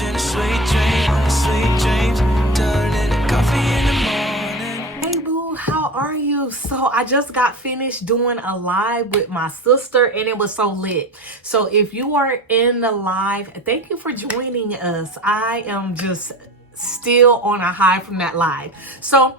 Imagine a sweet dreams, darling, coffee in the morning. Hey boo, how are you? So I just got finished doing a live with my sister and it was so lit. So if you are in the live, thank you for joining us. I am just still on a high from that live. So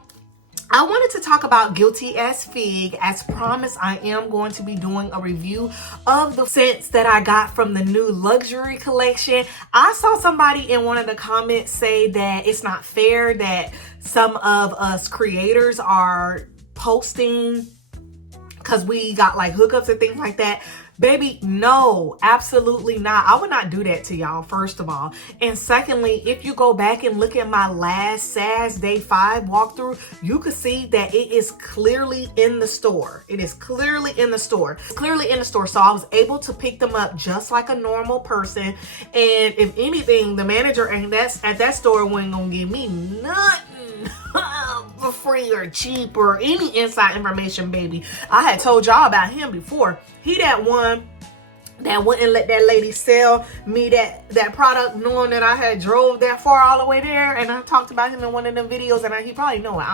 I wanted to talk about Guilty as Fig. As promised, I am going to be doing a review of the scents that I got from the new luxury collection. I saw somebody in one of the comments say that it's not fair that some of us creators are posting because we got like hookups and things like that. Baby, no, absolutely not. I would not do that to y'all, first of all. And secondly, if you go back and look at my last SAS Day 5 walkthrough, you could see that it is clearly in the store. It is clearly in the store. It's clearly in the store. So I was able to pick them up just like a normal person. And if anything, the manager at that store wasn't going to give me nothing for free or cheap or any inside information, baby. I had told y'all about him before. He that one that wouldn't let that lady sell me that product, knowing that I had drove that far all the way there. And I talked about him in one of them videos, and he probably know it.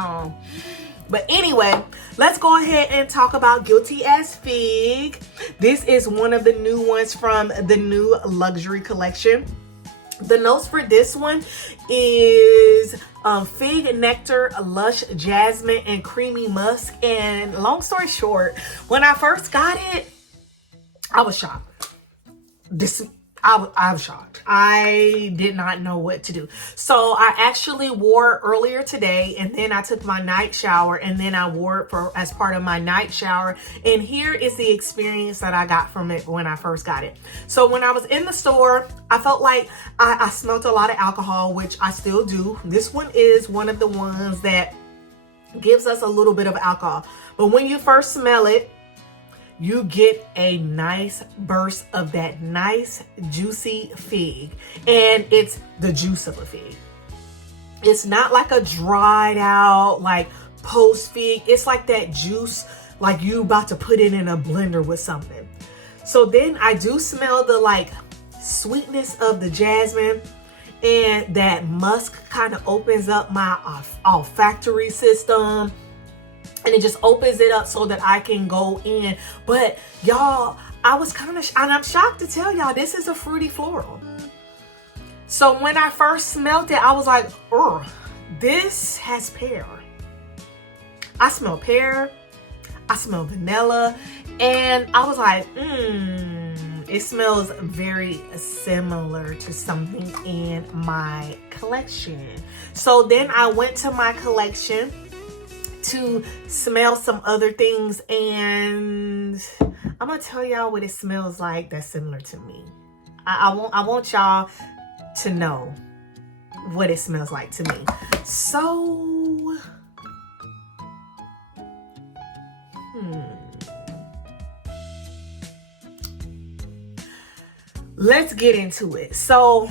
But anyway, let's go ahead and talk about Guilty as Fig. This is one of the new ones from the new luxury collection. The notes for this one is fig, nectar, lush jasmine, and creamy musk. And long story short, when I first got it, I was shocked. I was shocked. I did not know what to do. So I actually wore it earlier today, and then I took my night shower, and then I wore it as part of my night shower. And here is the experience that I got from it when I first got it. So when I was in the store, I felt like I smelled a lot of alcohol, which I still do. This one is one of the ones that gives us a little bit of alcohol. But when you first smell it, you get a nice burst of that nice juicy fig, and it's the juice of a fig. It's not like a dried out like post fig. It's like that juice, like you about to put it in a blender with something. So then I do smell the like sweetness of the jasmine, and that musk kind of opens up my olfactory system. And it just opens it up so that I can go in. But y'all, I was kind of, and I'm shocked to tell y'all, this is a fruity floral. So when I first smelled it, I was like, this has pear. I smell pear, I smell vanilla, and I was like, it smells very similar to something in my collection. So then I went to my collection to smell some other things, and I'm gonna tell y'all what it smells like that's similar to me. I want y'all to know what it smells like to me. So let's get into it. So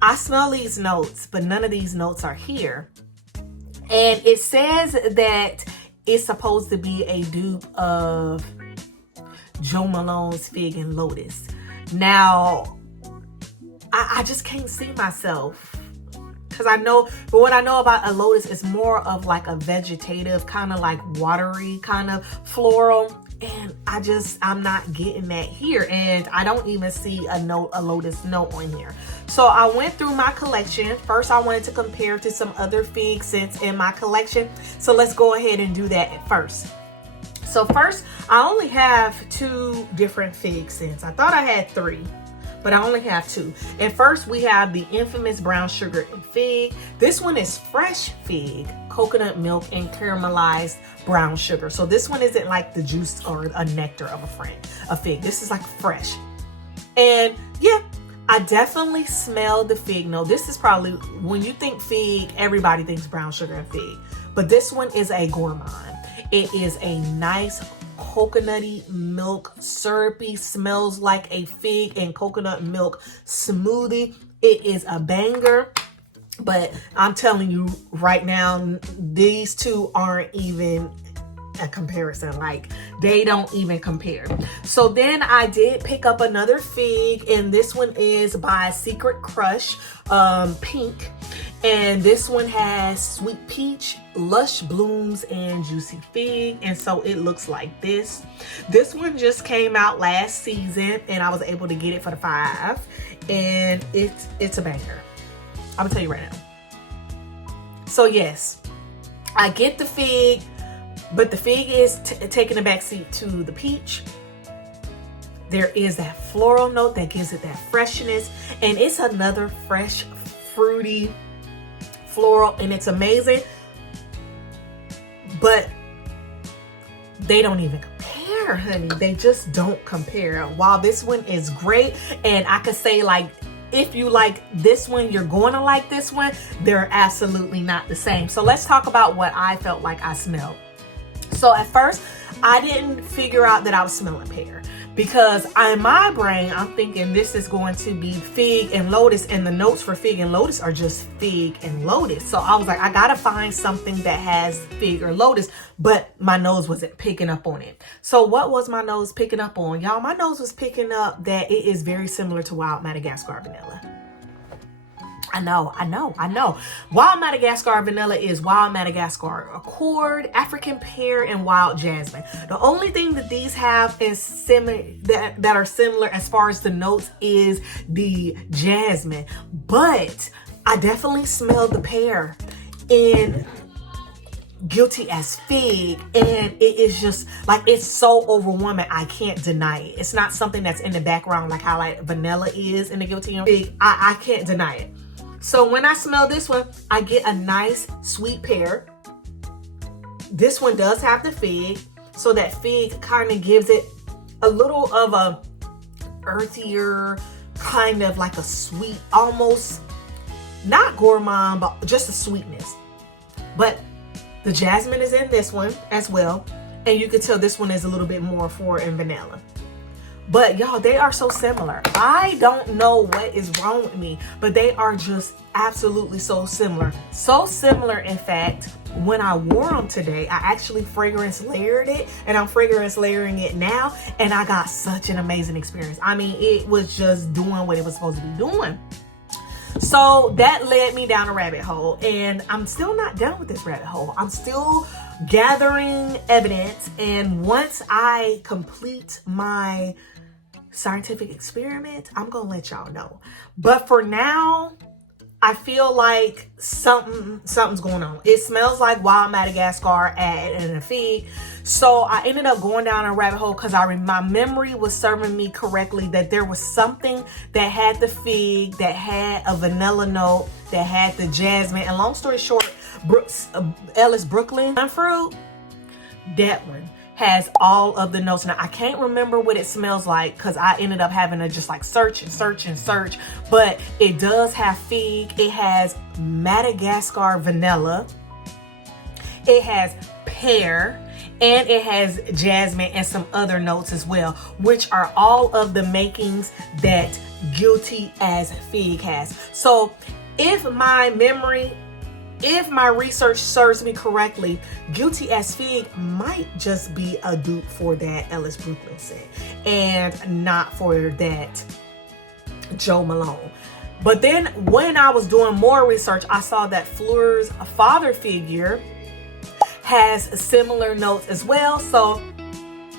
I smell these notes, but none of these notes are here. And it says that it's supposed to be a dupe of Jo Malone's Fig and Lotus. Now, I just can't see myself, because but what I know about a lotus is more of like a vegetative, kind of like watery kind of floral. And I'm not getting that here. And I don't even see a lotus note on here. So I went through my collection. First, I wanted to compare to some other fig scents in my collection. So let's go ahead and do that at first. So first, I only have 2 different fig scents. I thought I had 3, but I only have 2. And first, we have the infamous brown sugar and fig. This one is fresh fig, coconut milk, and caramelized brown sugar. So this one isn't like the juice or a nectar of a fig. This is like fresh. And yeah, I definitely smell the fig note. This is probably, when you think fig, everybody thinks brown sugar and fig. But this one is a gourmand. It is a nice coconutty milk, syrupy, smells like a fig and coconut milk smoothie. It is a banger. But I'm telling you right now, these two aren't even a comparison. Like, they don't even compare. So then I did pick up another fig, and this one is by Secret Crush, pink. And this one has sweet peach, lush blooms, and juicy fig. And so it looks like this. This one just came out last season, and I was able to get it for the $5. And it's a banger. I'm gonna tell you right now. So yes, I get the fig, but the fig is taking a backseat to the peach. There is that floral note that gives it that freshness, and it's another fresh, fruity, floral, and it's amazing. But they don't even compare, honey. They just don't compare. While this one is great, and I could say, like, if you like this one, you're going to like this one, they're absolutely not the same. So let's talk about what I felt like I smelled. So at first, I didn't figure out that I was smelling pear, because in my brain, I'm thinking this is going to be fig and lotus, and the notes for fig and lotus are just fig and lotus. So I was like, I gotta find something that has fig or lotus, but my nose wasn't picking up on it. So what was my nose picking up on? Y'all, my nose was picking up that it is very similar to Wild Madagascar Vanilla. I know. Wild Madagascar Vanilla is Wild Madagascar Accord, African Pear, and Wild Jasmine. The only thing that these have is that are similar as far as the notes is the jasmine. But I definitely smelled the pear in Guilty as Fig, and it is just like, it's so overwhelming. I can't deny it. It's not something that's in the background like how like vanilla is in the Guilty and Fig. I can't deny it. So when I smell this one, I get a nice sweet pear. This one does have the fig, so that fig kind of gives it a little of a earthier, kind of like a sweet, almost not gourmand, but just a sweetness. But the jasmine is in this one as well, and you can tell this one is a little bit more for in vanilla. But y'all, they are so similar. I don't know what is wrong with me, but they are just absolutely so similar. So similar, in fact, when I wore them today, I actually fragrance layered it, and I'm fragrance layering it now, and I got such an amazing experience. I mean, it was just doing what it was supposed to be doing. So that led me down a rabbit hole, and I'm still not done with this rabbit hole. I'm still gathering evidence, and once I complete my scientific experiment, I'm gonna let y'all know. But for now, I feel like something's going on. It smells like Wild Madagascar and a fig. So I ended up going down a rabbit hole because my memory was serving me correctly that there was something that had the fig, that had a vanilla note, that had the jasmine, and long story short, Ellis Brooklyn fruit, that one has all of the notes. Now, I can't remember what it smells like because I ended up having to just like search, but it does have fig, it has Madagascar vanilla, it has pear, and it has jasmine and some other notes as well, which are all of the makings that Guilty as Fig has. So if my research serves me correctly, Guilty as Fig might just be a dupe for that Ellis Brooklyn scent and not for that Joe Malone. But then when I was doing more research, I saw that Fleur's father figure has similar notes as well. So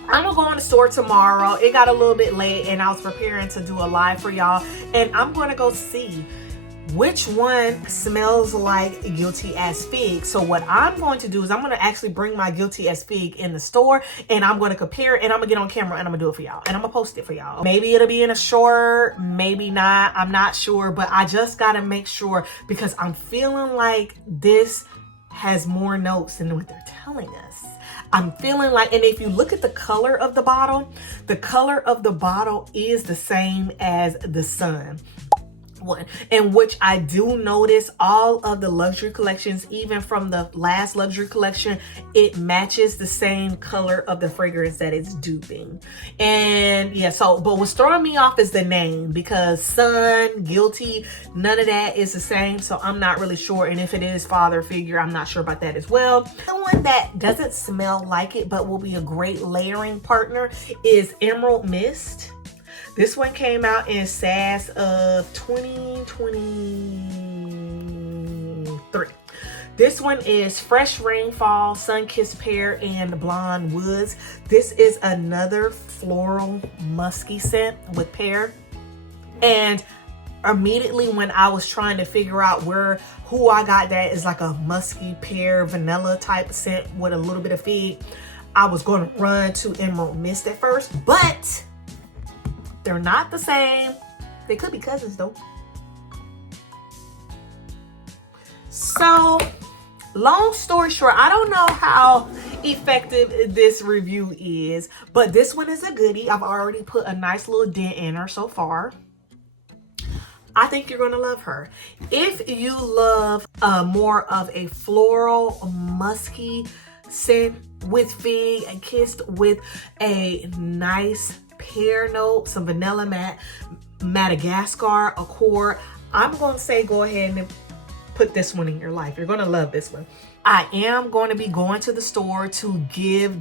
I'm gonna go in the store tomorrow. It got a little bit late and I was preparing to do a live for y'all, and I'm gonna go see which one smells like Guilty as Fig. So what I'm going to do is I'm going to actually bring my Guilty as Fig in the store, and I'm going to compare it, and I'm going to get on camera and I'm going to do it for y'all, and I'm going to post it for y'all. Maybe it'll be in a short, maybe not, I'm not sure, but I just got to make sure because I'm feeling like this has more notes than what they're telling us. I'm feeling like, and if you look at the color of the bottle is the same as the sun. one, in which I do notice all of the luxury collections, even from the last luxury collection, it matches the same color of the fragrance that it's duping. And yeah, so, but what's throwing me off is the name, because Sun, Guilty, none of that is the same. So I'm not really sure. And if it is father figure, I'm not sure about that as well. The one that doesn't smell like it, but will be a great layering partner is Emerald Mist. This one came out in SAS of 2023. This one is Fresh Rainfall, Sun-Kissed Pear, and Blonde Woods. This is another floral musky scent with pear. And immediately when I was trying to figure out who I got that is like a musky pear vanilla type scent with a little bit of fig, I was going to run to Emerald Mist at first, but they're not the same. They could be cousins though. So, long story short, I don't know how effective this review is, but this one is a goodie. I've already put a nice little dent in her so far. I think you're going to love her. If you love more of a floral, musky scent with fig and kissed with a nice pear note, some vanilla Madagascar Accord, I'm going to say go ahead and put this one in your life. You're going to love this one. I am going to be going to the store to give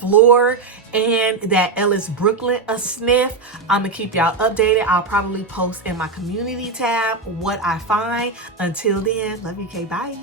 Fleur and that Ellis Brooklyn a sniff. I'm going to keep y'all updated. I'll probably post in my community tab what I find. Until then, love you, K. Bye.